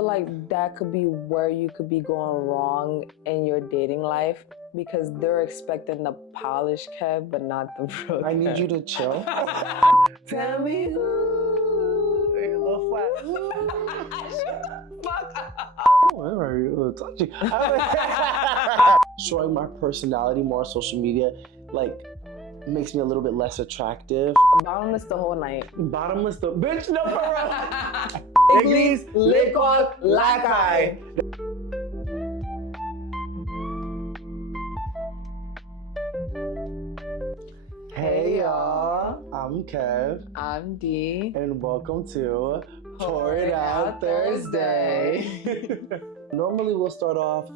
feel like that could be where you could be going wrong in your dating life because they're expecting the polished Kev, but not the real I need Kev. you to chill. Tell me who. You're a little flat. Shut the fuck up. Whatever, you're a little touchy. Showing my personality more on social media, like, makes me a little bit less attractive. Bottomless the whole night. Bottomless the bitch no for real. English, liquor, lakai. Hey y'all, I'm Kev, I'm Dee. and welcome to Pour It Out Thursday. Normally we'll start off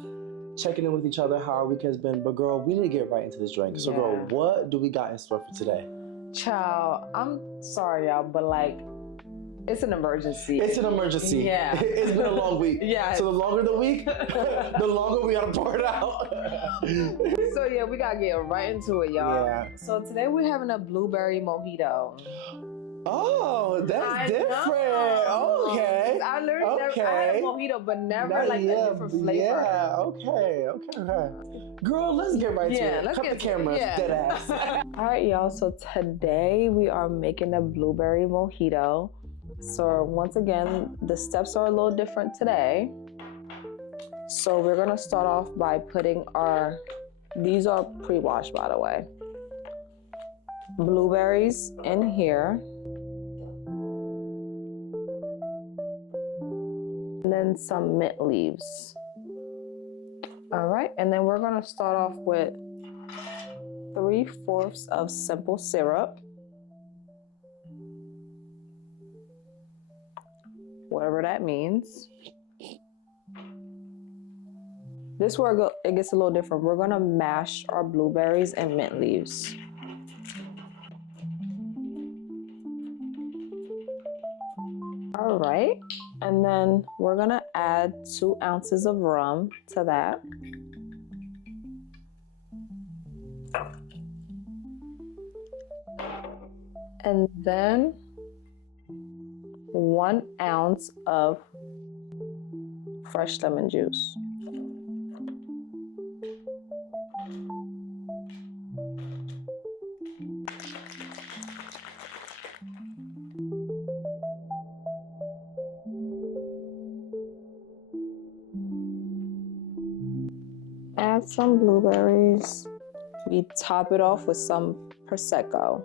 checking in with each other how our week has been, but girl, we need to get right into this drink. So girl, what do we got in store for today? Child, I'm sorry y'all, but like, it's an emergency. It's an emergency. Yeah. It's been a long week. Yeah. So the longer the week, the longer we gotta pour it out. So yeah, we gotta get right into it, y'all. Yeah. So today we're having a blueberry mojito. Oh, that's different. Know. Okay. I literally never, I had a mojito, but never like a different flavor. Yeah, okay. Girl, let's get right to it. Let's Cut get the cameras, yeah. dead ass. All right, y'all. So today we are making a blueberry mojito. So once again, the steps are a little different today. So we're gonna start off by putting these are pre-washed by the way, blueberries in here. And then some mint leaves. All right, and then we're gonna start off with 3/4 of simple syrup. Whatever that means. This where it gets a little different. We're gonna mash our blueberries and mint leaves. All right, and then we're gonna add 2 ounces of rum to that. And then 1 ounce of fresh lemon juice. Add some blueberries. We top it off with some Prosecco.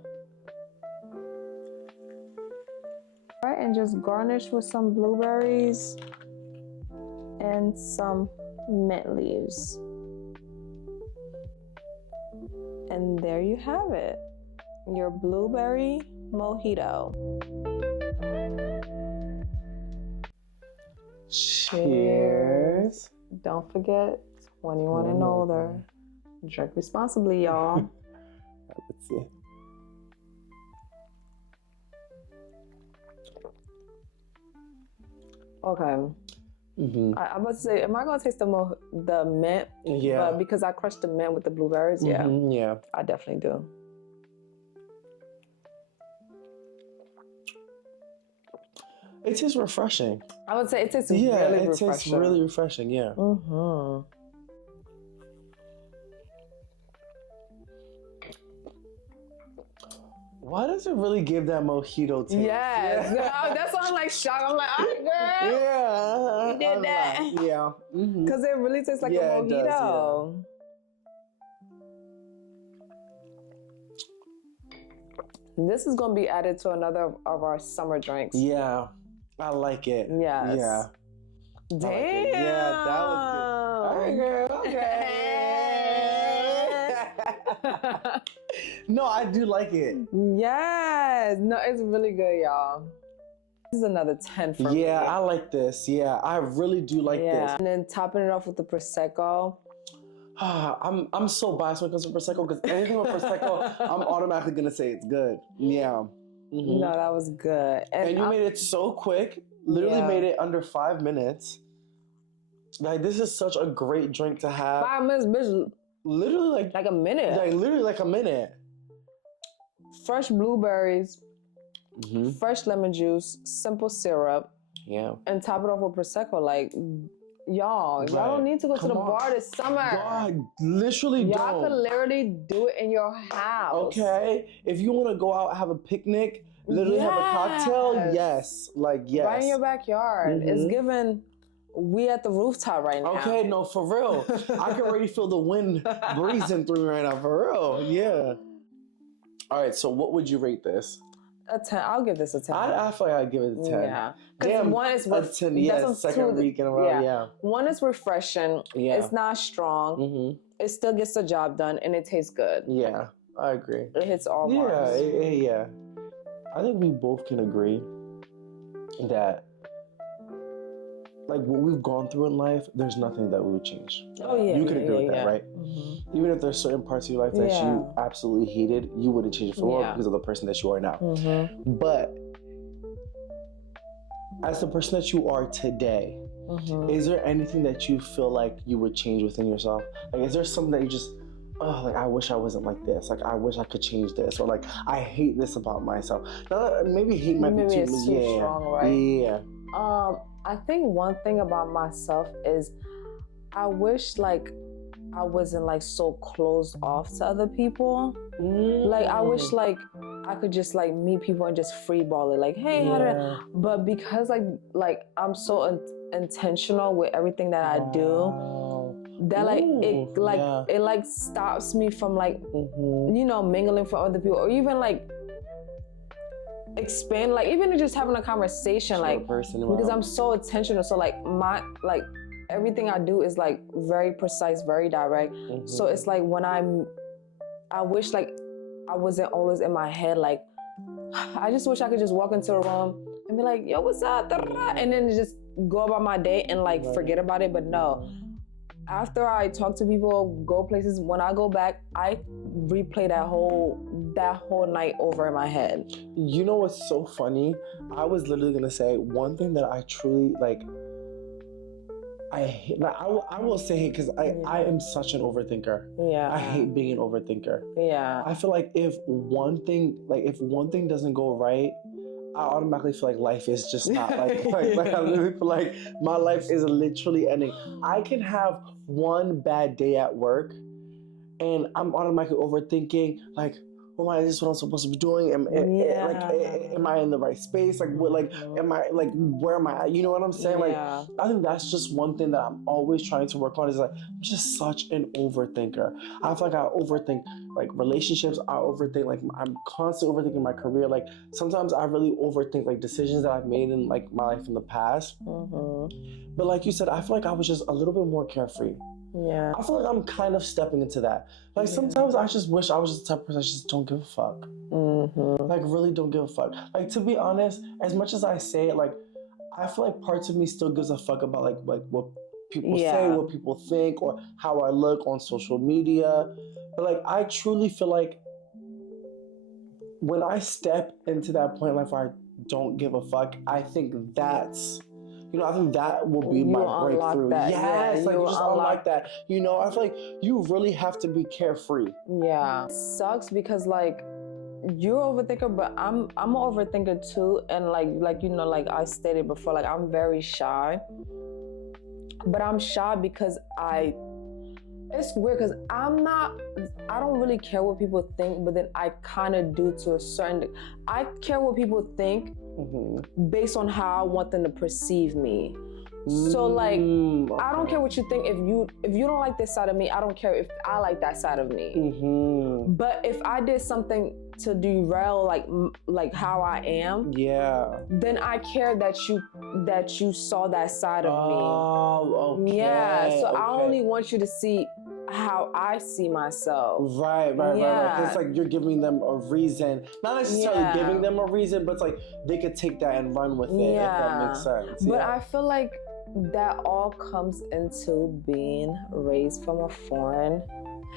All right, and just garnish with some blueberries and some mint leaves. And there you have it, your blueberry mojito. Cheers. Don't forget, 21 and older. Drink responsibly, y'all. Let's see. Okay. Mm-hmm. I'm about to say, am I gonna taste the mint? Yeah. Because I crushed the mint with the blueberries. Yeah. Mm-hmm, yeah. I definitely do. It tastes refreshing. I would say it tastes really refreshing. It tastes really refreshing, yeah. Mm-hmm. Why does it really give that mojito taste? Yes. Yeah. That's why I'm like shocked. I'm like, all right, girl. Yeah. You did that. Yeah. Mm-hmm. Because it really tastes like a Yeah, mojito. it does, This is going to be added to another of our summer drinks. Yeah. I like it. Yes. Yeah. Damn. Like it. Yeah, that was good. All right, girl. Okay. No, I do like it. Yes. No, it's really good, y'all. This is another 10 for me. Yeah, I like this. Yeah, I really do like this. And then topping it off with the Prosecco. I'm so biased when it comes to Prosecco because anything with Prosecco, I'm automatically gonna say it's good. Yeah. Mm-hmm. No, that was good. And you made it so quick. Literally made it under 5 minutes. Like, this is such a great drink to have. 5 minutes, bitch. Literally like a minute. Like literally like a minute. Fresh blueberries, fresh lemon juice, simple syrup, Yeah. And top it off with Prosecco. Like, y'all don't need to go to the bar this summer. God, literally y'all could literally do it in your house. Okay. If you want to go out, have a picnic, literally have a cocktail, yes. Like, yes. Right in your backyard. It's given... We at the rooftop right now. Okay, no, for real. I can already feel the wind breezing through right now, for real. Yeah. All right, so what would you rate this? A 10. I'll give this a 10. I feel like I'd give it a 10. Yeah. Because one is... a 10, yeah, second week in a row, yeah. One is refreshing. Yeah. It's not strong. It still gets the job done, and it tastes good. Yeah, I agree. It hits all marks. Yeah. I think we both can agree that like what we've gone through in life, there's nothing that we would change. Oh yeah, you could agree with that, right? Even if there's certain parts of your life that you absolutely hated, you wouldn't change it for the world because of the person that you are now. But as the person that you are today, is there anything that you feel like you would change within yourself? Like, is there something that you just, oh, like I wish I wasn't like this. Like I wish I could change this, or like I hate this about myself. Now, maybe hate might be too strong, right? Yeah. I think one thing about myself is I wish like I wasn't like so closed off to other people. Like I wish like I could just like meet people and just freeball it. Like, hey, but because like I'm so intentional with everything that I do, that like it like stops me from like you know, mingling for other people, or even like expand, like even just having a conversation, like because I'm so intentional. So like my like everything I do is like very precise, very direct. So it's like when I wish like I wasn't always in my head, like I just wish I could just walk into a room and be like, yo, what's up? And then just go about my day and like forget about it. But no, after I talk to people, go places, when I go back, I replay that whole night over in my head. You know what's so funny? I was literally gonna say one thing that I truly like. I hate, like, I will say it because I am such an overthinker. Yeah. I hate being an overthinker. Yeah. I feel like if one thing doesn't go right, I automatically feel like life is just not like I literally feel like my life is literally ending. I can have one bad day at work and I'm automatically overthinking like, oh, is this what I'm supposed to be doing? Am I in the right space? Like, what? Like, am I like, where am I? You know what I'm saying? Like, I think that's just one thing that I'm always trying to work on. Is like, I'm just such an overthinker. I feel like I overthink like relationships. I overthink like I'm constantly overthinking my career. Like sometimes I really overthink like decisions that I've made in like my life in the past. But like you said, I feel like I was just a little bit more carefree. Yeah. I feel like I'm kind of stepping into that. Like sometimes I just wish I was just the type of person that just don't give a fuck. Like really don't give a fuck. Like to be honest, as much as I say it, like I feel like parts of me still gives a fuck about like what people say, what people think, or how I look on social media. But like I truly feel like when I step into that point in life where I don't give a fuck, I think that's, you know, I think that will be my breakthrough. Yes, like you just unlock that. You know, I feel like you really have to be carefree. Yeah. It sucks because like you're an overthinker, but I'm an overthinker too. And like you know, like I stated before, like I'm very shy. But I'm shy because it's weird because I don't really care what people think, but then I kind of do to a certain, I care what people think based on how I want them to perceive me. So like, I don't care what you think. If you don't like this side of me, I don't care if I like that side of me. But if I did something to derail like how I am, then I care that you saw that side of me. Oh, okay. Yeah. So I only want you to see how I see myself. Right. It's like you're giving them a reason, not necessarily giving them a reason, but it's like they could take that and run with it, if that makes sense. But I feel like that all comes into being raised from a foreign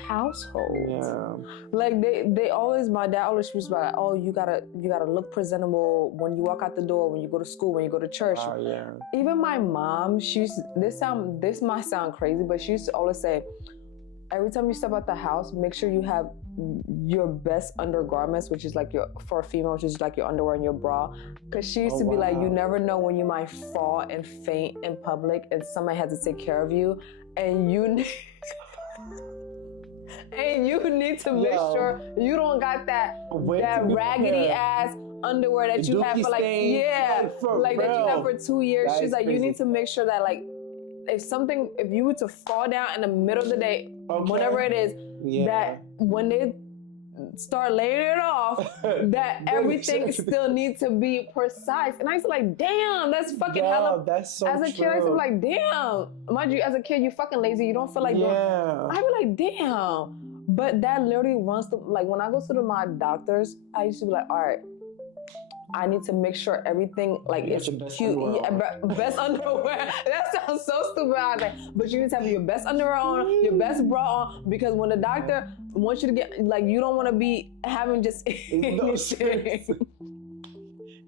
household. Like they always, my dad always speaks about like, oh, you gotta look presentable when you walk out the door, when you go to school, when you go to church. Even my mom, this might sound crazy, but she used to always say, every time you step out the house, make sure you have your best undergarments, which is like for a female, which is like your underwear and your bra. Because she used to be like, you never know when you might fall and faint in public and somebody has to take care of you. And you need to make sure you don't got that raggedy ass underwear that you have for like, that you have for 2 years. She's like, you need to make sure that like, if you were to fall down in the middle of the day, whatever it is, that when they start laying it off, that everything still needs to be precise. And I used to like, damn, that's fucking hella. That's so As a kid, I used to be like, damn. Mind you, as a kid, you fucking lazy. You don't feel like I'd be like, damn. But that literally runs through, like when I go to my doctors, I used to be like, all right, I need to make sure everything like is cute. Best underwear. That sounds so stupid. I was like, but you need to have your best underwear on, your best bra on, because when the doctor wants you to get, like, you don't want to be having just shit.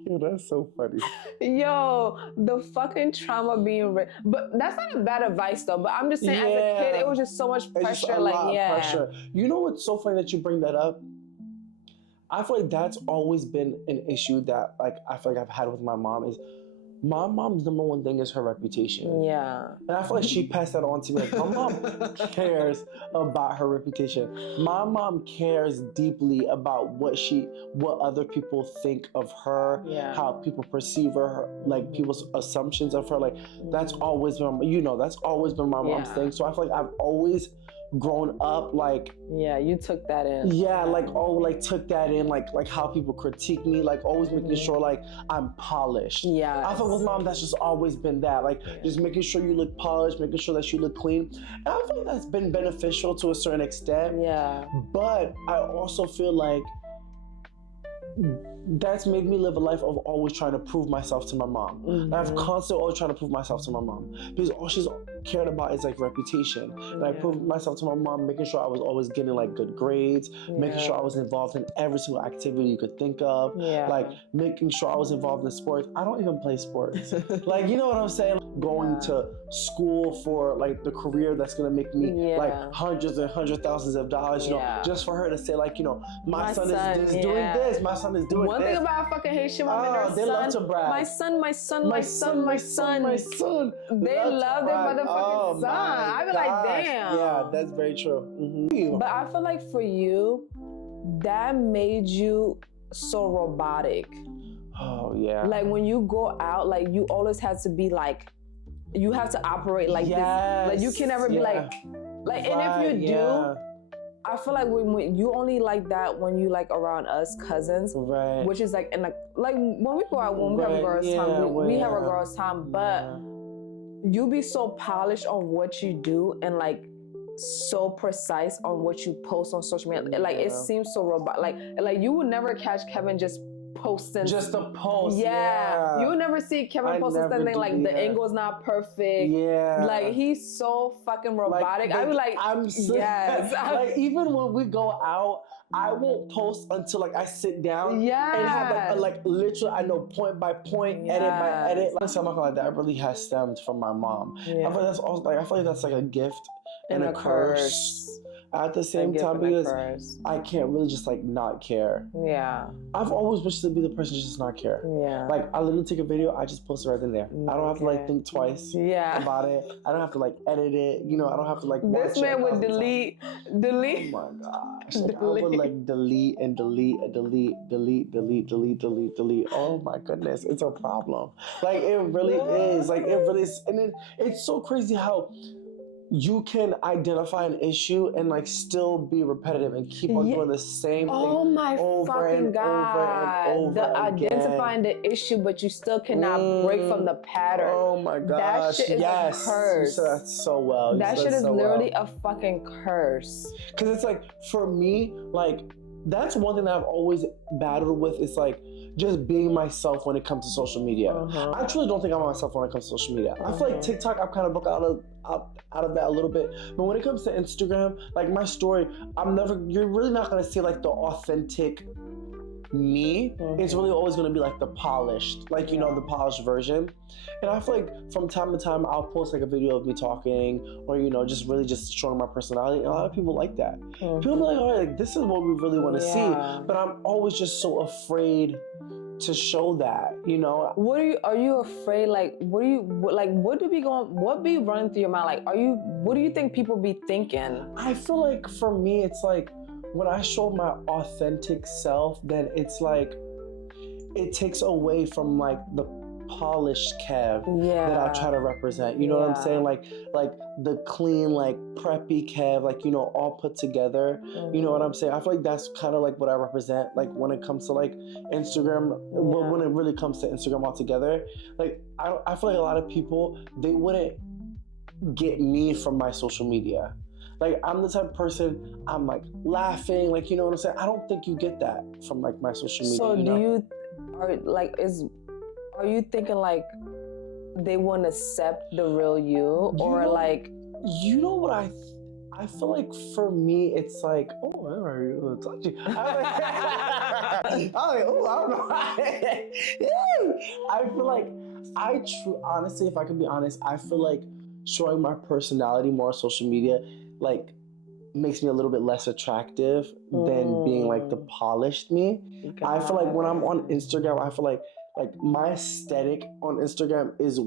Yo, that's so funny. Yo, the fucking trauma being but that's not a bad advice though. But I'm just saying, as a kid, it was just so much pressure. Just a lot of pressure. You know what's so funny that you bring that up? I feel like that's always been an issue that like I feel like I've had with my mom is my mom's number one thing is her reputation. Yeah. And I feel like she passed that on to me. Like, my mom cares about her reputation. My mom cares deeply about what other people think of her, how people perceive her, like people's assumptions of her. Like that's always been, that's always been my mom's thing. So I feel like I've always grown up like you took that in took that in like how people critique me, like always making sure like I'm polished. I feel with mom that's just always been that, like just making sure you look polished, making sure that you look clean, and I feel like that's been beneficial to a certain extent, but I also feel like that's made me live a life of always trying to prove myself to my mom. And I've constantly always trying to prove myself to my mom because all she's cared about is like reputation. And I proved myself to my mom, making sure I was always getting like good grades, making sure I was involved in every single activity you could think of, like making sure I was involved in sports. I don't even play sports. Like, you know what I'm saying? Going to school for like the career that's gonna make me like hundreds and hundreds of thousands of dollars, you know, just for her to say like, my son is doing this, my son is doing One thing about fucking Haitian women, they love to brag. My son. They love their motherfucking son. I be like, damn. Yeah, that's very true. But I feel like for you, that made you so robotic. Oh yeah. Like when you go out, like you always have to be like, you have to operate like this. Like you can never be like, and if you do. I feel like when you only like that when you like around us cousins, which is like like when we go out, when we have a girls' time, we have a girls' time, but you be so polished on what you do and like so precise on what you post on social media. Like it seems so robot. Like you would never catch Kevin just posting just a post. You would never see Kevin posting something like the angle's not perfect. Like he's so fucking robotic. I be like, I'm so, like even when we go out, I won't post until like I sit down and have like literally I know point by point, edit by edit. Like something like that really has stemmed from my mom. I feel like that's also like I feel like that's like a gift and a curse at the same time because I can't really just like not care. I've always wished to be the person to just not care. Like I literally take a video, I just post it right in there. I don't have to like think twice about it. I don't have to like edit it. I don't have to like watch this man would delete. Oh my gosh. Like, I would like delete and delete and delete. Oh my goodness. It's a problem. Like it really is. Like it really is. And it's so crazy how you can identify an issue and like still be repetitive and keep on doing the same thing over and over the again. Identifying the issue, but you still cannot break from the pattern. Oh my gosh. That shit is a curse. You said that so well. That shit is literally a fucking curse. Because it's like, for me, like, that's one thing that I've always battled with is like, just being myself when it comes to social media. I truly don't think I'm myself when it comes to social media. I feel like TikTok, I've kind of broke out of that a little bit. But when it comes to Instagram, like my story, you're really not gonna see like the authentic me, it's really always going to be like the polished, like, you know, the polished version. And I feel like from time to time I'll post like a video of me talking, or, you know, just really just showing my personality, and a lot of people like that. People be like, oh, like, this is what we really want to see, but I'm always just so afraid to show that, you know. Are you afraid, like, what be running through your mind, like, what do you think people be thinking? I feel like for me it's like when I show my authentic self, then it's like it takes away from like the polished Kev that I try to represent. You know what I'm saying? Like the clean, like preppy Kev, like, you know, all put together. You know what I'm saying? I feel like that's kind of like what I represent. Like when it comes to like Instagram, when it really comes to Instagram altogether, like I feel like a lot of people, they wouldn't get me from my social media. Like, I'm the type of person, I'm like laughing, like, you know what I'm saying? I don't think you get that from like my social media. So are you thinking like they won't accept the real you, or like? You know what I feel like for me, it's like, oh, where are you? Touchy. I'm like, oh, I don't know. I feel like honestly, if I can be honest, I feel like showing my personality more on social media, like, makes me a little bit less attractive than being like the polished me. I feel like when I'm on Instagram, I feel like my aesthetic on Instagram is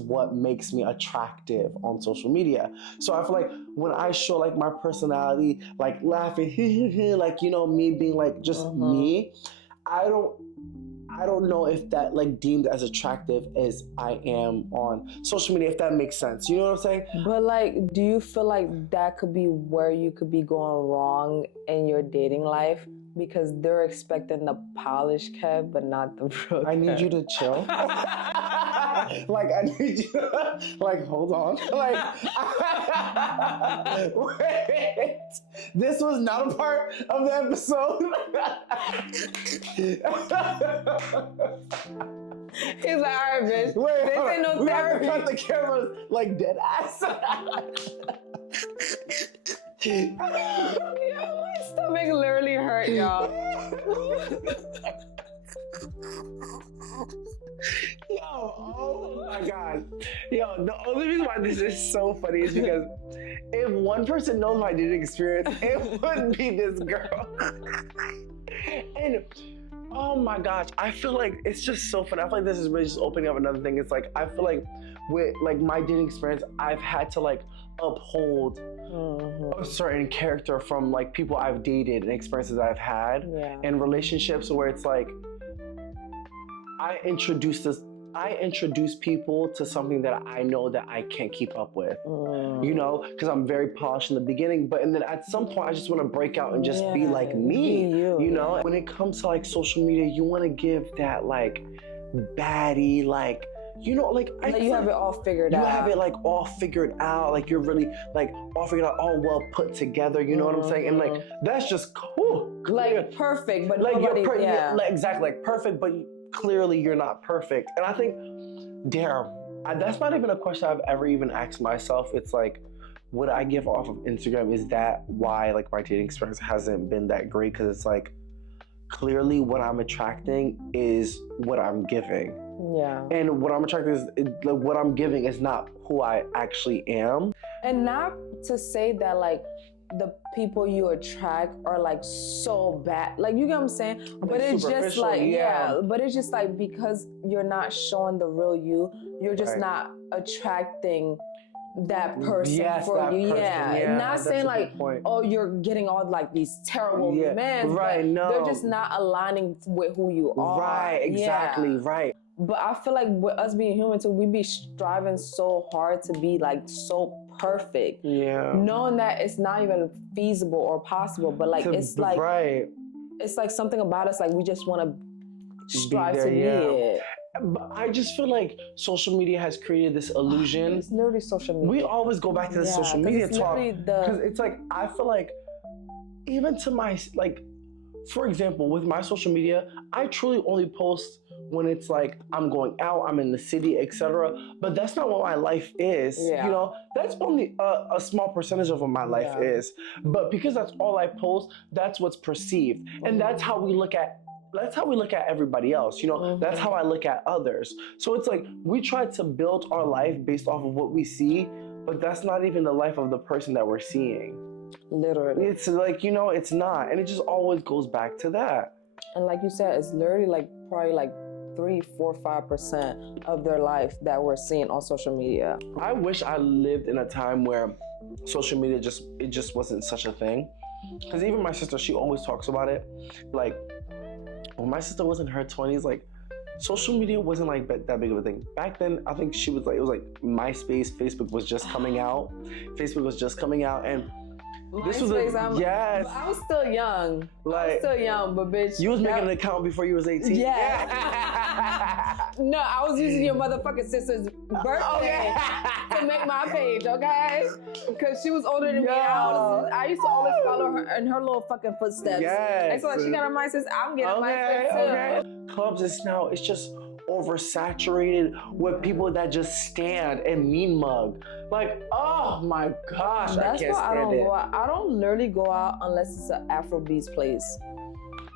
what makes me attractive on social media. So I feel like when I show like my personality, like laughing, like, you know, me being like just me, I don't know if that like deemed as attractive as I am on social media, if that makes sense. You know what I'm saying? But like, do you feel like that could be where you could be going wrong in your dating life? Because they're expecting the polished Kev, but not the real Kev. I need you to chill. Like, I need you to, like, hold on. Like, wait. This was not a part of the episode. He's like, all right, bitch. Wait, this ain't no we therapy. have to cut the cameras like dead ass. Yo, my stomach literally hurt, y'all. Yo, oh my God. Yo, the only reason why this is so funny is because if one person knows my dating experience, it would be this girl. And oh my gosh, I feel like it's just so fun. I feel like this is really just opening up another thing. It's like, I feel like with like my dating experience, I've had to like uphold a certain character from like people I've dated and experiences I've had and relationships where it's like, I introduce people to something that I know that I can't keep up with, you know, because I'm very polished in the beginning, and then at some point I just want to break out and just be like me, you know? When it comes to like social media, you want to give that like baddie, like, you know, like you have it all figured out. You have it like all figured out, like you're really like all figured out, all well put together, you know what I'm saying? And like, that's just cool. Like perfect, but like nobody, like, exactly, like perfect, but clearly you're not perfect. And I think, that's not even a question I've ever even asked myself. It's like, what I give off of Instagram, is that why like my dating experience hasn't been that great? Because it's like, clearly what I'm attracting is what I'm giving. Yeah. And what I'm attracting is like, what I'm giving is not who I actually am. And not to say that like the people you attract are like so bad, like, you get what I'm saying? But it's just like, but it's just like, because you're not showing the real you, you're just not attracting that person for you. Not saying like, oh, you're getting all like these terrible men. Right, no. They're just not aligning with who you are. Right, exactly, right. But I feel like with us being human too, we be striving so hard to be like so perfect. Yeah. Knowing that it's not even feasible or possible, but like it's like it's like something about us, like we just want to strive to be it. But I just feel like social media has created this illusion. It's literally social media. We always go back to the social media talk. Because it's like, I feel like, even to my, like, for example, with my social media, I truly only post when it's like I'm going out, I'm in the city, etc. But that's not what my life is. Yeah. You know, that's only a small percentage of what my life is. But because that's all I post, that's what's perceived, and that's how we look at. That's how we look at everybody else, you know. That's how I look at others. So it's like we try to build our life based off of what we see, but that's not even the life of the person that we're seeing. Literally. It's like, you know, it's not. And it just always goes back to that. And like you said, it's literally like probably like 3, 4, 5% of their life that we're seeing on social media. I wish I lived in a time where social media just wasn't such a thing. Because even my sister, she always talks about it. Like, when my sister was in her 20s, like, social media wasn't like that big of a thing. Back then, I think she was like, it was like MySpace, Facebook was just coming out. Facebook was just coming out, and this was yes. I was still young. But bitch. You was making an account before you was 18? Yeah. No, I was using your motherfucking sister's birthday to make my page, okay? Because she was older than me. I used to always follow her in her little fucking footsteps. Yes. And so like she got a MySpace, I'm getting a MySpace too. Okay. Clubs is now, it's just oversaturated with people that just stand and mean mug. Like, oh my gosh, that's I can't why stand I don't it. go out. I don't literally go out unless it's an Afrobeats place.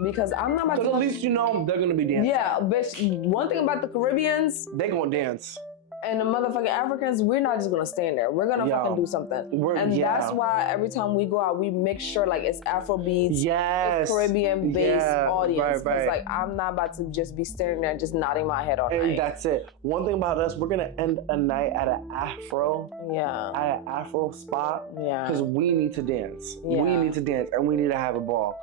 Because I'm not about to. At least you know they're gonna be dancing. Yeah, bitch. One thing about the Caribbeans, they gonna dance. And the motherfucking Africans, we're not just gonna stand there. We're gonna fucking do something. That's why every time we go out, we make sure like it's Afrobeats, it's Caribbean-based audience. Because like I'm not about to just be standing there and just nodding my head all night. And that's it. One thing about us, we're gonna end a night at an Afro. Yeah. At an Afro spot. Yeah. Because we need to dance. Yeah. We need to dance and we need to have a ball.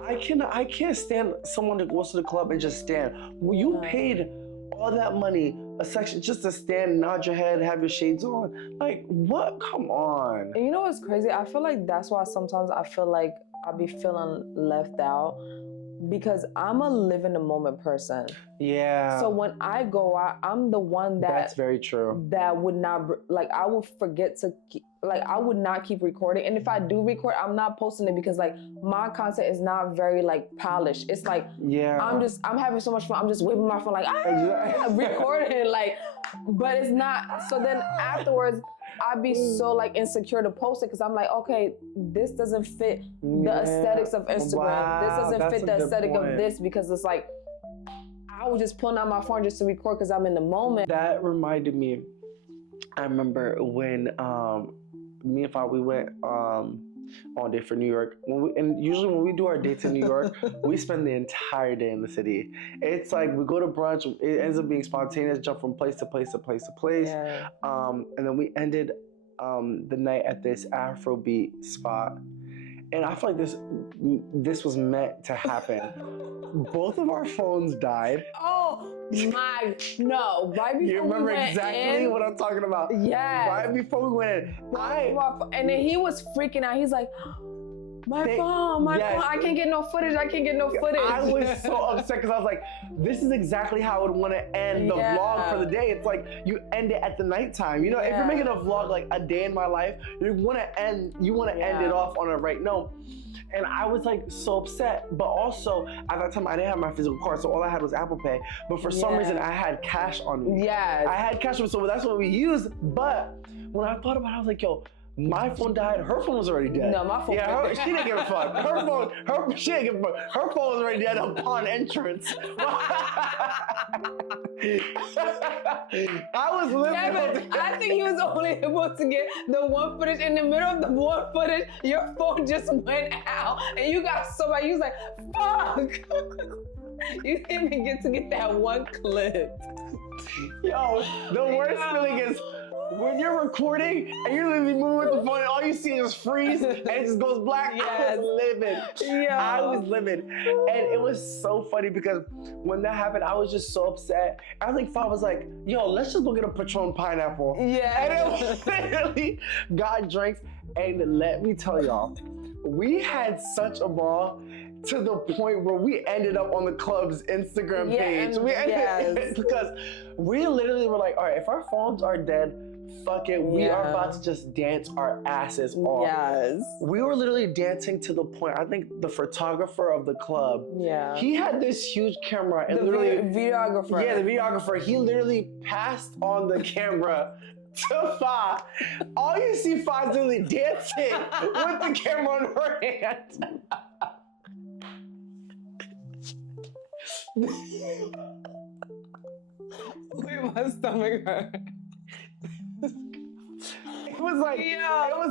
I can't stand someone that goes to the club and just stand. You paid all that money, a section just to stand, nod your head, have your shades on. Like, what? Come on. And you know what's crazy? I feel like that's why sometimes I feel like I be feeling left out, because I'm a live in the moment person. Yeah. So when I go out, I'm the one that's very true. That would not, like, I would forget to, like, I would not keep recording. And if I do record, I'm not posting it because, like, my content is not very, like, polished. It's like, I'm having so much fun. I'm just waving my phone, like, recording, like, but it's not. So then afterwards, I'd be so like insecure to post it because I'm like, okay, this doesn't fit the aesthetics of Instagram. Wow, this doesn't fit the aesthetic of this, because it's like, I was just pulling out my phone just to record because I'm in the moment. That reminded me, I remember when me and Fab, we went all day for New York. And usually when we do our dates in New York, we spend the entire day in the city. It's like we go to brunch, it ends up being spontaneous, jump from place to place to place to place. Yeah. And then we ended the night at this Afrobeat spot. And I feel like this was meant to happen. Both of our phones died. Oh my, no. Right before you remember we went exactly what I'm talking about? Yeah. Right before we went in. And then he was freaking out. He's like, my phone, I can't get no footage. I was so upset because I was like, this is exactly how I would want to end the vlog for the day. It's like you end it at the nighttime. You know, if you're making a vlog like a day in my life, you want to end it off on a right note. And I was like so upset, but also at that time I didn't have my physical card, so all I had was Apple Pay. But for some reason I had cash on me. Yes. I had cash on me, so that's what we used. But when I thought about it, I was like, yo, my phone died. Her phone was already dead. No, my phone. Yeah, she didn't give a fuck. She didn't give a fuck. Her phone was already dead upon entrance. I was living. Yeah, but I think he was only able to get the one footage. In the middle of the one footage, your phone just went out, and you got somebody. You was like, fuck. You didn't even get to get that one clip. Yo, the worst feeling is when you're recording and you're literally moving with the phone and all you see is freeze and it just goes black. I was living. And it was so funny because when that happened, I was just so upset. I think Fab was like, yo, let's just go get a Patron pineapple. Yeah. And it was literally got drinks. And let me tell y'all, we had such a ball to the point where we ended up on the club's Instagram page. Because we literally were like, all right, if our phones are dead, fuck it. We are about to just dance our asses off. Yes. We were literally dancing to the point, I think the photographer of the club, he had this huge camera and videographer. Yeah, the videographer. He literally passed on the camera to Fa. All you see Fa's literally dancing with the camera in her hand. Wait, my stomach hurt. It was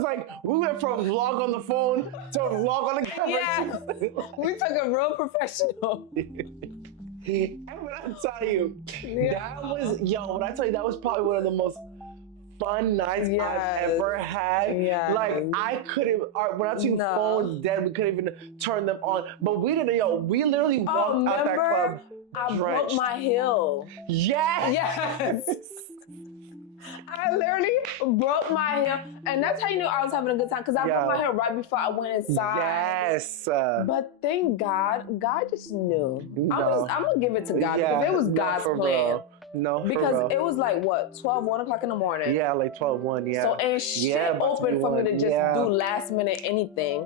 like we went from vlog on the phone to vlog on the camera. Yes. We took it real professional. And when I tell you, that was, when I tell you, that was probably one of the most fun nights I've ever had. Yes. Like, I couldn't, when I tell you phones dead, we couldn't even turn them on. But we didn't, we literally walked out that club I drenched. broke my heel. Yes! Yes! I literally broke my heel, and that's how you knew I was having a good time, because I broke my heel right before I went inside. Yes. But thank God, God just knew. I'm gonna give it to God, because it was God's plan. Real. No, because it was like, what, 1 o'clock in the morning? Yeah, like 1, yeah. So ain't shit open for me to just do last minute anything.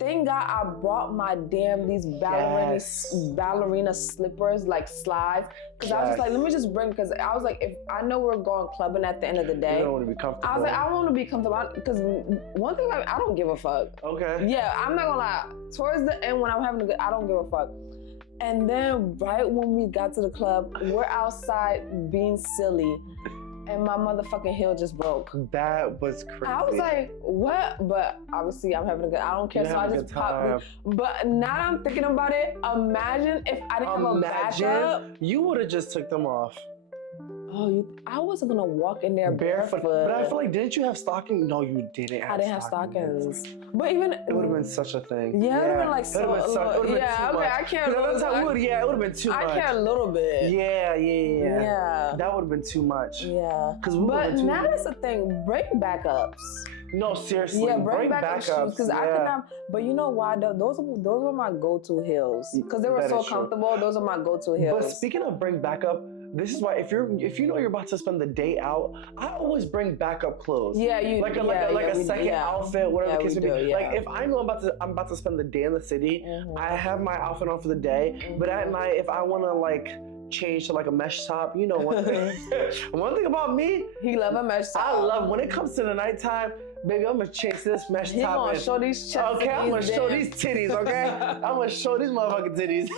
Thank God I brought my these ballerina slippers, like slides. Because I was just like, let me just bring, because I was like, if I know we're going clubbing at the end of the day. You don't want to be comfortable. I was like, I want to be comfortable. Because one thing, I don't give a fuck. Okay. Yeah, I'm not going to lie. Towards the end, when I'm having a good, I don't give a fuck. And then right when we got to the club, we're outside being silly. And my motherfucking heel just broke. That was crazy. I was like, what? But obviously I'm having a good, I don't care, so I just popped it. But now I'm thinking about it, imagine if I didn't have a backup. You would have just took them off. Oh, I wasn't gonna walk in there barefoot. But I feel like, didn't you have stockings? No, you didn't have I didn't have stockings. But even it would have been such a thing. Yeah, it would have been like so. I can't. It would have been too much. I can't a little bit. Yeah. That would have been too much. Yeah. But now that's the thing. Bring backups. No, seriously. Yeah, bring backups. Because I can have. But you know why? Those were my go-to heels. Because they were so comfortable. Those are my go-to heels. But speaking of bring backup. This is why if you know you're about to spend the day out, I always bring backup clothes. Yeah, you like a second outfit, whatever the case may be. Like if I know I'm about to spend the day in the city, I have my outfit on for the day. But at night, if I want to like change to like a mesh top, you know one thing about me, he love a mesh top. I love when it comes to the nighttime. Baby, I'm gonna chase this mesh top. He gonna show these chest. Okay, I'm gonna show these titties. Okay, I'm gonna show these motherfucking titties.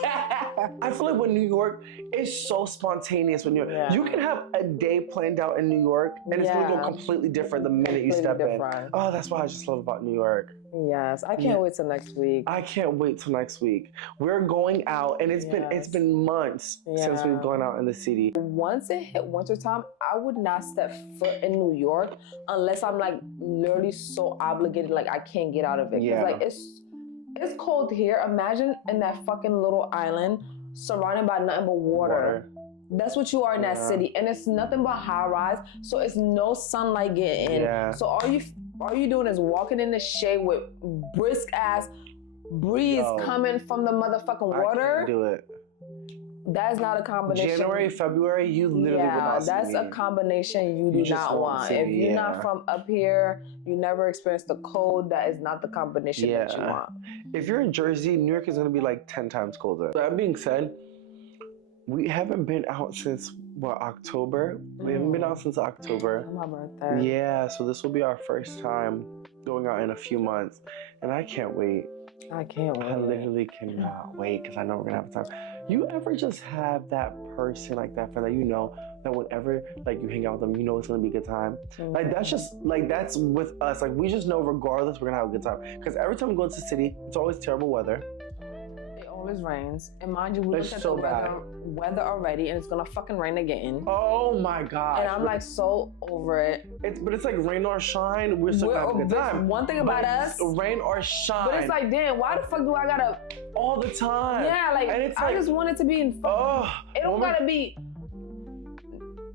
I feel like when New York is so spontaneous. When you can have a day planned out in New York, and it's gonna go completely different the minute you step in. Oh, that's what I just love about New York. Yes, I can't wait till next week. I can't wait till next week. We're going out, and it's been months since we've gone out in the city. Once it hit wintertime, I would not step foot in New York unless I'm like literally so obligated, like I can't get out of it. Yeah. Like it's cold here. Imagine in that fucking little island surrounded by nothing but water. That's what you are in that city, and it's nothing but high rise, so it's no sunlight getting in. Yeah. So all you doing is walking in the shade with brisk ass breeze coming from the motherfucking water. I can't do it. That's not a combination. January, February, you literally would not see that's a combination you do not want. If you're not from up here, you never experienced the cold, that is not the combination that you want. If you're in Jersey, New York is going to be like 10 times colder. That being said, we haven't been out since, October? We haven't been out since October. My birthday. Yeah, so this will be our first time going out in a few months. And I can't wait. I can't wait. I literally cannot wait because I know we're going to have time. You ever just have that person like that friend that you know that whenever like you hang out with them, you know it's going to be a good time? Like that's just, like that's with us. Like we just know regardless we're going to have a good time. Because every time we go into the city, it's always terrible weather. Always rains, and mind you, we looked at the weather already, and it's gonna fucking rain again. Oh my god! And I'm like so over it. But it's like rain or shine, we're still having a good time. One thing about us, rain or shine. But it's like, damn, why the fuck do I gotta all the time? Yeah, like, and it's I just want it to be in. Oh, it don't gotta be.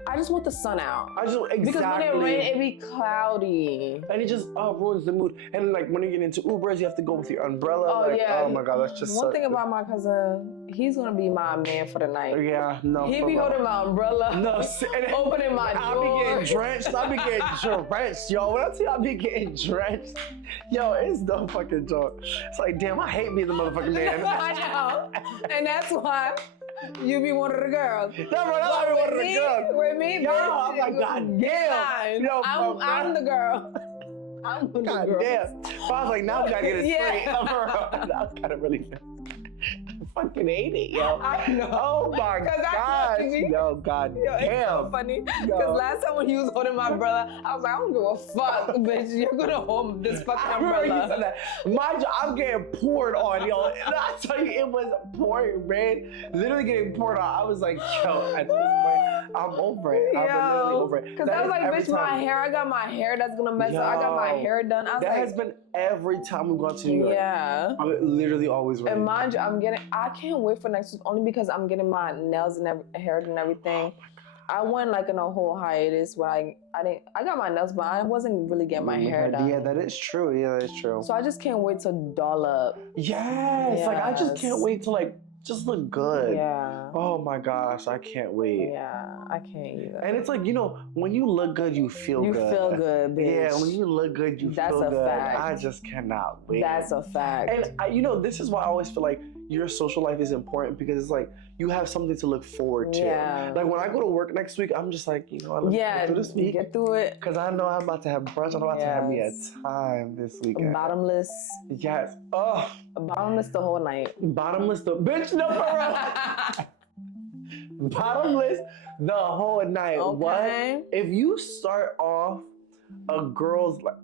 I just want the sun out. Exactly. Because when it rains, it be cloudy. And it just ruins the mood. And like when you get into Ubers, you have to go with your umbrella. Oh, like, yeah. Oh my God, that's just one thing about my cousin, he's gonna be my man for the night. Yeah, no. He be holding my umbrella. No, opening my door. I be getting drenched. Yo. When I tell you I be getting drenched, yo, it's no fucking joke. It's like, damn, I hate being the motherfucking man. I know. And that's why you be one of the girls. No, bro, I be one of the girls. With me, Yo, bitch. I'm like, God damn. Yo, I'm the girl. I'm the God girl. damn. So I was like, now we gotta get it straight. That was kind of really I fucking hate it, yo. I know. Oh my gosh. Yo, God Yo, it's damn. so funny. Because last time when he was holding my umbrella, I was like, I don't give a fuck, bitch. You're gonna hold this fucking umbrella. You said that. Mind you, I'm getting poured on, yo. And I tell you, it was pouring rain, literally getting poured on. I was like, yo, at this point, I'm over it. I'm literally over it. Because I was like, bitch, my hair, I got my hair that's gonna mess up. I got my hair done. I was that like, has been every time we've gone to New York. Yeah. I'm literally always ready. And mind you, I can't wait for next week only because I'm getting my nails and hair and everything. I went like in a whole hiatus where I got my nails, but I wasn't really getting my hair done. Yeah, that is true. Yeah, that is true. So I just can't wait to doll up. Yes. Like I just can't wait to like just look good. Yeah. Oh my gosh, I can't wait. Yeah, I can't either. And it's like, you know, when you look good, you feel good. You feel good, bitch. Yeah, when you look good, you feel good. That's a fact. I just cannot wait. That's a fact. And you know, this is why I always feel like your social life is important because it's like you have something to look forward to. Yeah. Like when I go to work next week, I'm just like, you know, I'm get through this week. Get through it. Because I know I'm about to have brunch. I'm about to have me a time this weekend. Bottomless. Yes. Oh. Bottomless the whole night. Bottomless the bitch, no, for real. Bottomless the whole night. Okay. What? If you start off a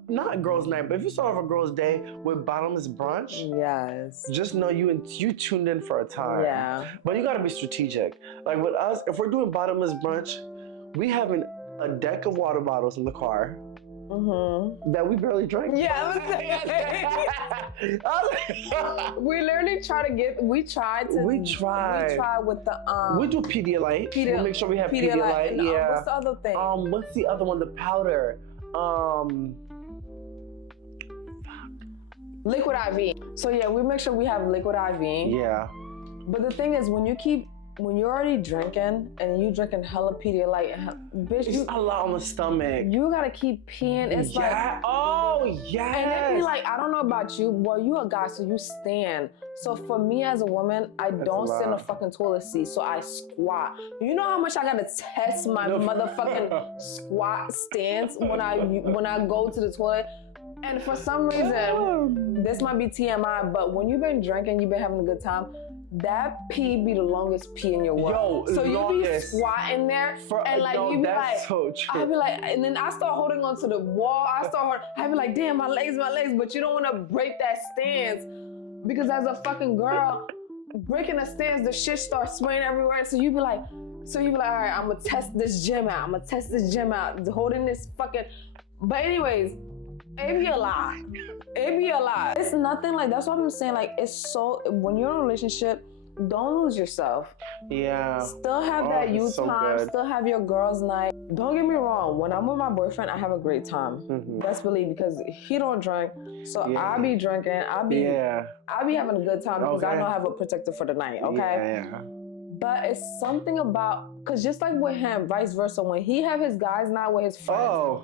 not girls' night, but if you start off a girl's day with bottomless brunch, yes, just know you tuned in for a time. Yeah. But you gotta be strategic. Like with us, if we're doing bottomless brunch, we have a deck of water bottles in the car. Mm-hmm. That we barely drink. Yeah, we literally we tried with the we do Pedialyte. We'll make sure we have Pedialyte. And, yeah. What's the other thing? What's the other one? The powder. Liquid IV. So yeah, we make sure we have liquid IV. Yeah. But the thing is, when you're already drinking and you drinking hella Pedialyte, bitch, it's a lot on the stomach. You gotta keep peeing. It's like, oh yes. And it be like, I don't know about you, well, you a guy, so you stand. So for me as a woman, I don't sit in a fucking toilet seat, so I squat. You know how much I gotta test my motherfucking squat stance when I go to the toilet? And for some reason, this might be TMI, but when you've been drinking, you've been having a good time, that pee be the longest pee in your world. So you be squatting there, and like you be like, so true. I be like, and then I start holding onto the wall. I be like, damn, my legs, but you don't want to break that stance because as a fucking girl, breaking a stance, the shit starts spraying everywhere. So you be like, all right, I'm gonna test this gym out. Holding this fucking. But anyways. It be a lot. It's nothing like, that's what I'm saying. Like, it's so, when you're in a relationship, don't lose yourself. Yeah. Still have that you time, still have your girls' night. Don't get me wrong, when I'm with my boyfriend, I have a great time. Mm-hmm. Best believe, because he don't drink, so I be drinking, I be having a good time because I know I have a protector for the night, okay? Yeah. But it's something about, because just like with him, vice versa, when he have his guys' night with his friends,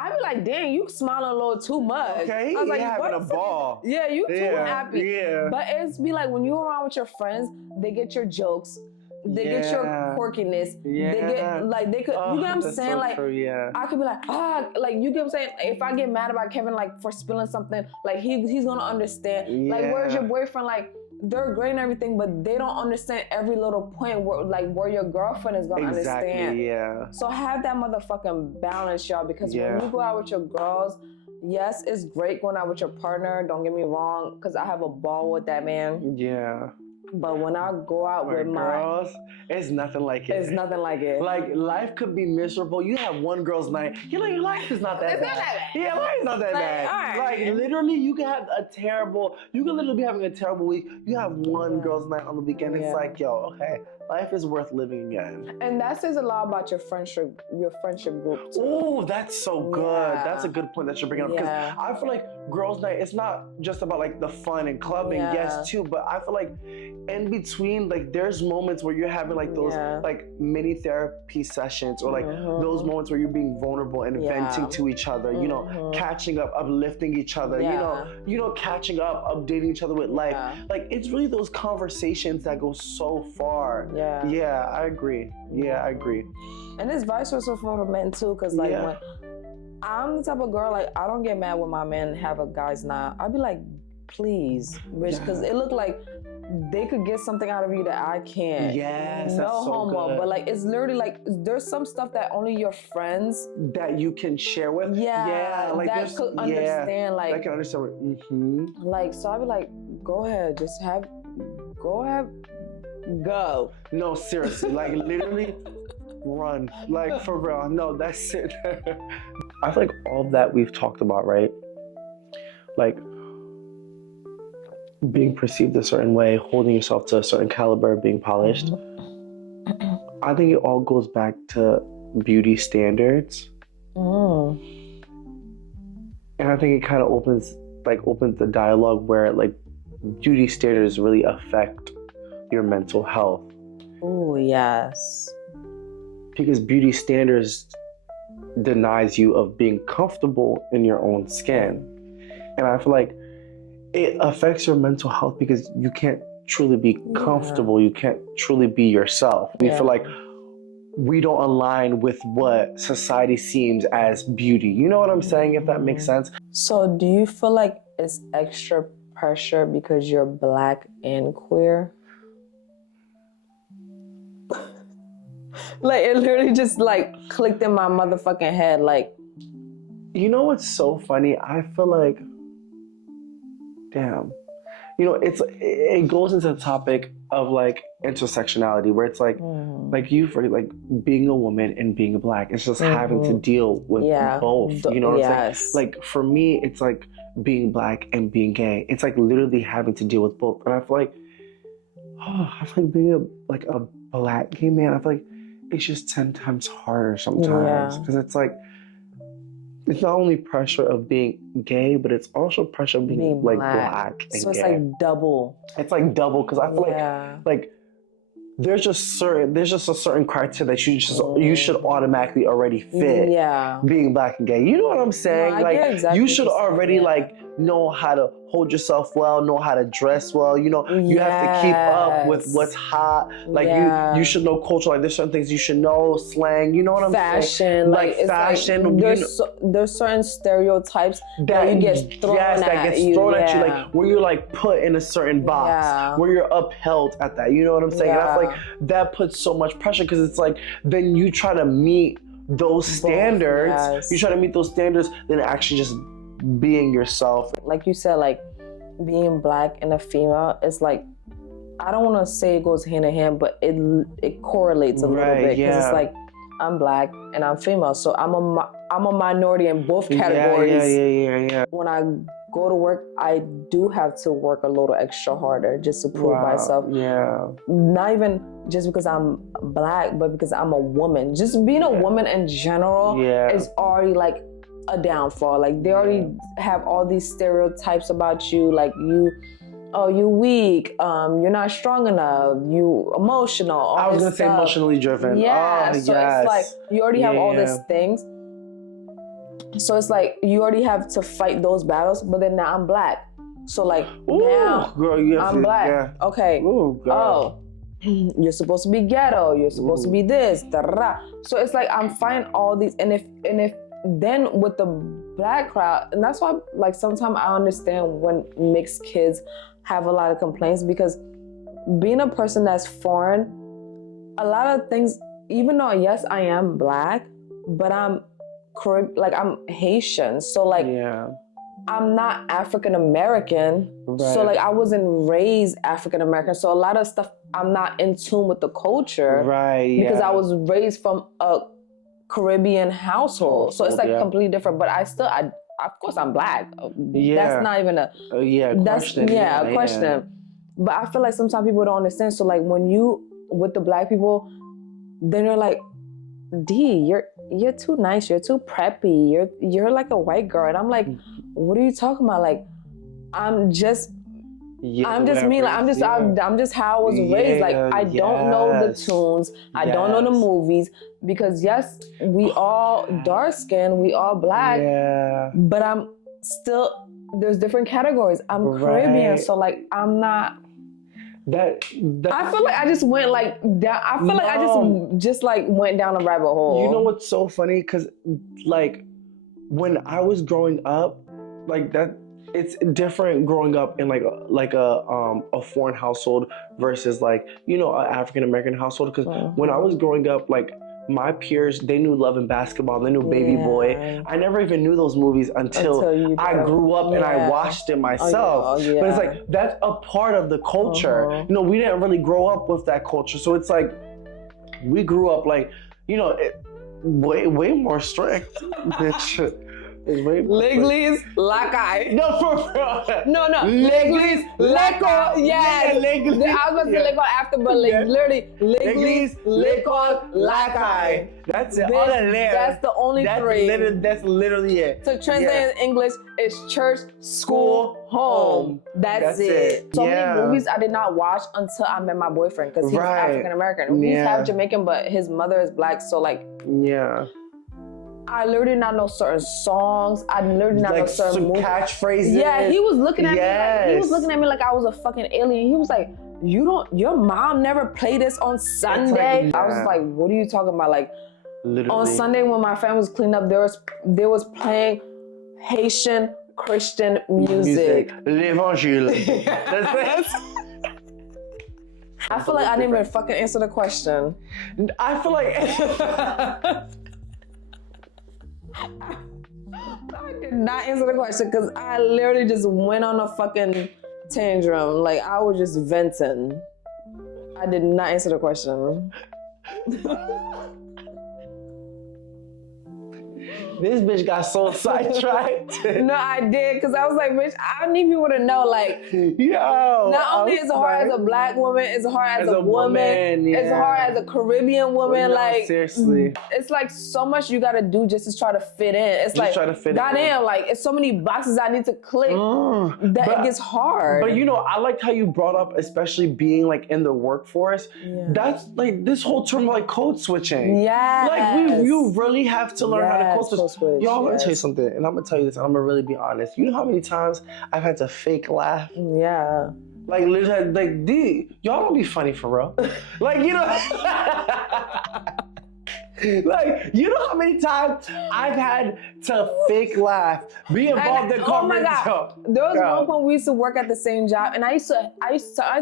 I be like, dang, you smiling a little too much. Okay, I was like, having a ball. Yeah, you too happy. Yeah. But it's be like, when you're around with your friends, they get your jokes. They get your quirkiness. Yeah. They get, like, they could, you get what I'm saying? So like, true, yeah. I could be like, like, you get what I'm saying? If I get mad about Kevin, like, for spilling something, like, he's gonna understand. Yeah. Like, where's your boyfriend? Like, they're great and everything, but they don't understand every little point where your girlfriend is gonna understand. Yeah. So have that motherfucking balance, y'all, because when you go out with your girls, yes, it's great going out with your partner. Don't get me wrong, because I have a ball with that man. Yeah. But when I go out For with girls, it's nothing like it. it's nothing like it. Like, life could be miserable. You have one girl's night. You're like, life is not that It's bad. not that bad. Yeah, life is not that Like, bad. all right. Like, literally, you can literally be having a terrible week. You have one girl's night on the weekend. It's Yeah. like, yo, okay, life is worth living again. And that says a lot about your friendship group too. Oh, that's so good. Yeah. That's a good point that you're bringing up. Because Yeah. I feel like girls' night, it's not just about like the fun and clubbing, Yeah. yes, too, but I feel like in between, like there's moments where you're having like those like mini therapy sessions, or like those moments where you're being vulnerable and venting to each other, you know, catching up, uplifting each other, you know, catching up, updating each other with life. Like, it's really those conversations that go so far. Yeah, I agree. And it's vice versa for the men too, because like when I'm the type of girl, like I don't get mad when my men have a guy's night. I'd be like, please, bitch, because it look like they could get something out of you that I can't. Yes, no that's so homo, good. but like it's literally like there's some stuff that only your friends that you can share with. Like that could understand. Like that can understand. Like, so I'd be like, go ahead, go. No, seriously, like literally. Run, like for real. No, that's it. I feel like all of that we've talked about, right? Like being perceived a certain way, holding yourself to a certain caliber, being polished. I think it all goes back to beauty standards. And I think it kind of opens the dialogue where like beauty standards really affect your mental health. Oh, yes. Because beauty standards denies you of being comfortable in your own skin. And I feel like it affects your mental health because you can't truly be comfortable. You can't truly be yourself. We feel like we don't align with what society seems as beauty. You know what I'm saying, if that makes sense? So do you feel like it's extra pressure because you're Black and queer? Like, it literally just like clicked in my motherfucking head. Like, you know what's so funny? I feel like, damn, you know, it goes into the topic of like intersectionality, where it's like, like you for like being a woman and being a Black. It's just having to deal with both. You know what I'm saying? Like for me, it's like being Black and being gay. It's like literally having to deal with both. And I feel like, being a Black gay man, I feel like it's just 10 times harder sometimes, because it's like, it's not only pressure of being gay, but it's also pressure of being like Black and so it's gay. like double. It's like double, because I feel like there's just a certain criteria that you should automatically already fit. Being Black and gay, you know what I'm saying? No, I like get exactly you what should you're already saying, like know how to hold yourself well, know how to dress well. You know, you have to keep up with what's hot. Like you should know culture. Like there's certain things you should know, slang. You know what I'm saying? Fashion, like fashion. Like, there's certain stereotypes that you get thrown at you. Like where you're like put in a certain box, where you're upheld at that. You know what I'm saying? And I feel like that puts so much pressure, because it's like then you try to meet those standards. You try to meet those standards, then actually just being yourself. Like you said, like being Black and a female, it's like, I don't want to say it goes hand in hand, but it correlates a little bit, because it's like I'm Black and I'm female, so I'm a minority in both categories. When I go to work, I do have to work a little extra harder just to prove myself. Not even just because I'm Black, but because I'm a woman. Just being a woman in general is already like a downfall. Like they already have all these stereotypes about you, like you weak, you're not strong enough, you emotional. I was gonna say emotionally driven. So it's like you already have all these things. So it's like you already have to fight those battles, but then now I'm Black. So like now girl, I'm Black. Okay. You're supposed to be ghetto. You're supposed to be this. Da-da-da. So it's like I'm fighting all these, and if then with the Black crowd, and that's why like sometimes I understand when mixed kids have a lot of complaints, because being a person that's foreign, a lot of things, even though yes I am Black, but I'm Haitian, so like I'm not African American, so like I wasn't raised African American. So a lot of stuff I'm not in tune with the culture, right? Because I was raised from a Caribbean household, so it's like completely different. But I of course, I'm black. That's not even a question. A question. Yeah. But I feel like sometimes people don't understand. So like when you with the black people, then they're like, D, you're too nice. You're too preppy. You're like a white girl. And I'm like, what are you talking about? Like, I'm just me. Like, I'm just how I was raised. Like, I don't know the tunes. I don't know the movies because yes, we all dark skinned, we all black. Yeah. But I'm still there's different categories. I'm Caribbean, so like I'm not. That I feel like I just went like down. I feel like I just like went down a rabbit hole. You know what's so funny? Because like when I was growing up, like that, it's different growing up in like a foreign household versus like an African American household. Because when I was growing up, like my peers, they knew Love and Basketball, they knew Baby Boy. I never even knew those movies until I grew up and I watched it myself. But it's like, that's a part of the culture. We didn't really grow up with that culture. So it's like, we grew up like, way more strict. Bitch. Leglis lakai. No, for real. No. Leglis leko. Yes. I was about to say leko after, but like literally leglis leko lakai. That's it. All the lyrics. That's the only three. That's literally it. To translate in English, it's church, school, home. That's it. So many movies I did not watch until I met my boyfriend because he's African American. He's half Jamaican, but his mother is black. So like, I literally did not know certain songs. I literally did not know certain movies. Catchphrases. Yeah, he was looking at me like I was a fucking alien. He was like, your mom never played this on Sunday. Like, I was like, what are you talking about? Like, literally. On Sunday when my family was cleaning up, there was playing Haitian Christian music. L'Evangile. I feel like I didn't even fucking answer the question. I feel like I did not answer the question because I literally just went on a fucking tantrum. Like I was just venting. I did not answer the question. This bitch got so sidetracked. No, I did, because I was like, bitch, I need people to know, like, not only is it hard as a black woman, it's hard as a woman, it's hard as a Caribbean woman. Like, seriously. It's like so much you gotta do just to try to fit in. It's just like, try to fit goddamn, like, it's so many boxes I need to click that it gets hard. But I liked how you brought up, especially being like in the workforce. Yeah. That's like this whole term, like code switching. Yeah. Like you really have to learn how to code switch. Y'all, let me tell you something, and I'm gonna tell you this, and I'm gonna really be honest. You know how many times I've had to fake laugh? Yeah. Like literally, like, dude, y'all don't be funny for real. Like, like, you know how many times I've had to fake laugh, be involved in conversation. Oh my God. There was one point we used to work at the same job, and I used to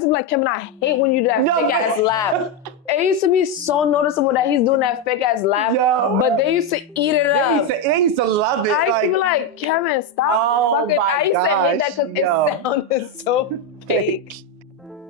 be like, Kevin, I hate when you do that fake ass laugh. It used to be so noticeable that he's doing that fake ass laugh, but they used to eat it up. They used to love it. I used to be like, Kevin, stop fucking. I used to hate that because it sounded so fake.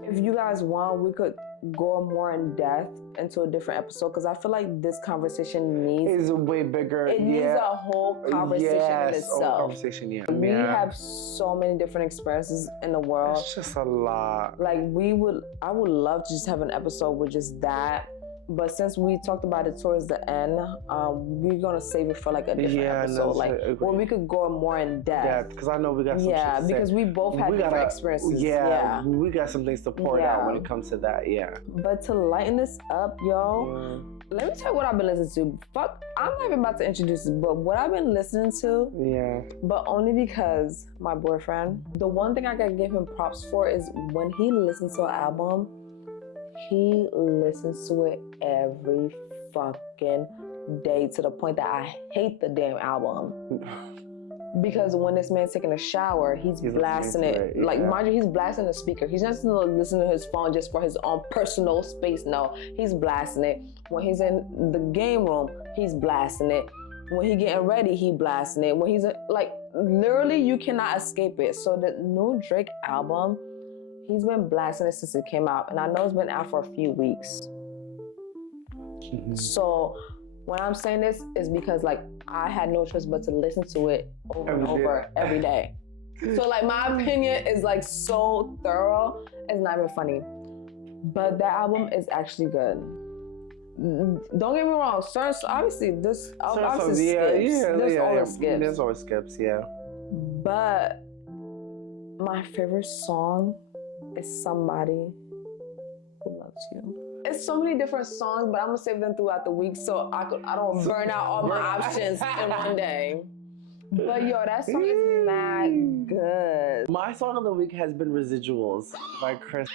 If you guys want, we could go more in depth into a different episode, because I feel like this conversation needs way bigger. It needs a whole conversation in itself. Conversation, We have so many different experiences in the world. It's just a lot. Like I would love to just have an episode with just that. But since we talked about it towards the end, we're gonna save it for like a different episode, where we could go more in depth. Yeah, because I know we got some. Yeah, because we both had different experiences. Yeah, we got some things to pour out when it comes to that. Yeah. But to lighten this up, yo, let me tell you what I've been listening to. I'm not even about to introduce this, but what I've been listening to. Yeah. But only because my boyfriend. The one thing I gotta give him props for is when he listens to an album. He listens to it every fucking day to the point that I hate the damn album. Because when this man's taking a shower, he's blasting it. Like, mind you, he's blasting the speaker. He's not listening to his phone just for his own personal space. No, he's blasting it. When he's in the game room, he's blasting it. When he getting ready, he blasting it. When he's like, literally you cannot escape it. So the new Drake album, he's been blasting it since it came out, and I know it's been out for a few weeks. So when I'm saying this is because like I had no choice but to listen to it over and over every day. So like my opinion is like so thorough, it's not even funny. But that album is actually good. Don't get me wrong, obviously this obviously skips. There's always skips. There's always skips, yeah. But my favorite song is Somebody Who Loves You. It's so many different songs, but I'm gonna save them throughout the week so I don't burn out all my options in one day. But yo, that song is mad good. My song of the week has been Residuals by Chris.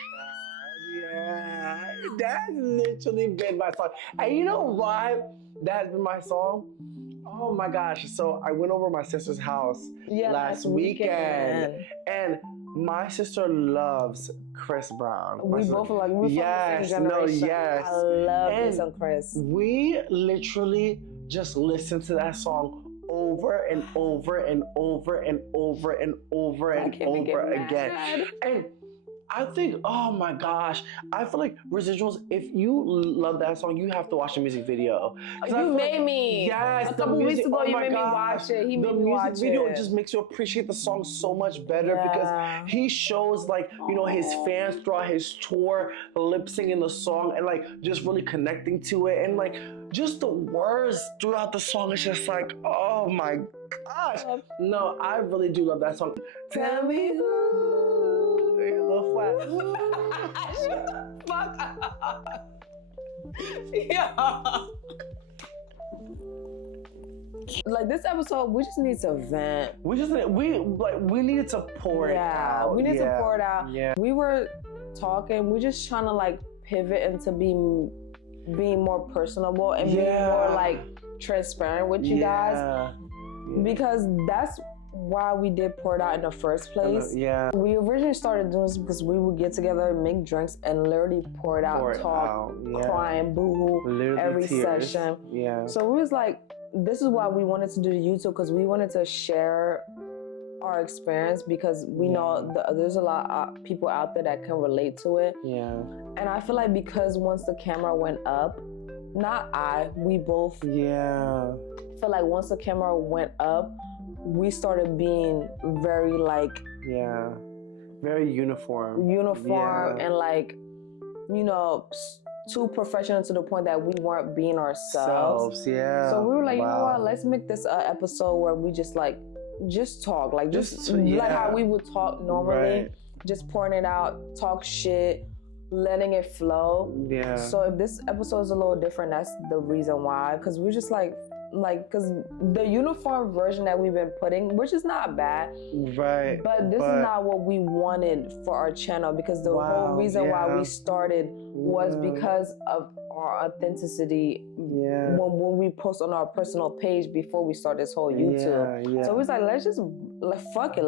Yeah, that's literally been my song. And you know why that has been my song? Oh my gosh. So I went over to my sister's house last weekend. And my sister loves Chris Brown. We both like, we're from the same generation. Yes. I love me some Chris. We literally just listened to that song over and over and over and over and over and over again. And I think, oh my gosh, I feel like Residuals, if you love that song, you have to watch the music video. You made me. Yes. A couple weeks ago, you made me watch it. He made me watch it. The music video just makes you appreciate the song so much better because he shows like, you know, his fans throughout his tour, lip singing the song and like just really connecting to it. And like just the words throughout the song is just like, oh my gosh. No, I really do love that song. Tell me who. A little flat. Shut the fuck up. Yeah. Like this episode, we just need to vent. We needed to pour it out. Yeah, we need to pour it out. Yeah. We were talking. We're just trying to like pivot into being more personable and being more like transparent with you guys. Because that's why we did pour it out in the first place. We originally started doing this because we would get together, make drinks, and literally pour it out, crying, boohoo, every session. So we was like, this is why we wanted to do the YouTube, because we wanted to share our experience, because we know there's a lot of people out there that can relate to it. And I feel like because once the camera went up, we both feel like once the camera went up, we started being very like very uniform and like, you know, too professional to the point that we weren't being ourselves. So we were like, you know what, let's make this episode where we just talk, like like how we would talk normally, just pouring it out, talk shit, letting it flow. So if this episode is a little different, that's the reason why, because we're just because the uniform version that we've been putting, which is not bad, but this is not what we wanted for our channel, because the whole reason why we started was because of our authenticity when we post on our personal page before we start this whole YouTube. So it was like, let's just fuck it.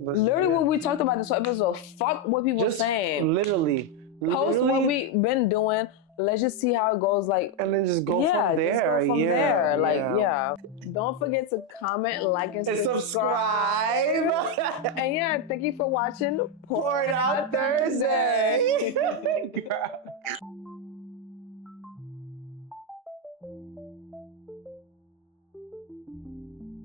Literally what we talked about this whole episode, fuck what people are saying. Literally. Post what we've been doing. Let's just see how it goes, and then just go from there. Just go from there. Don't forget to comment, like, and subscribe. And thank you for watching Pour It Out Thursday.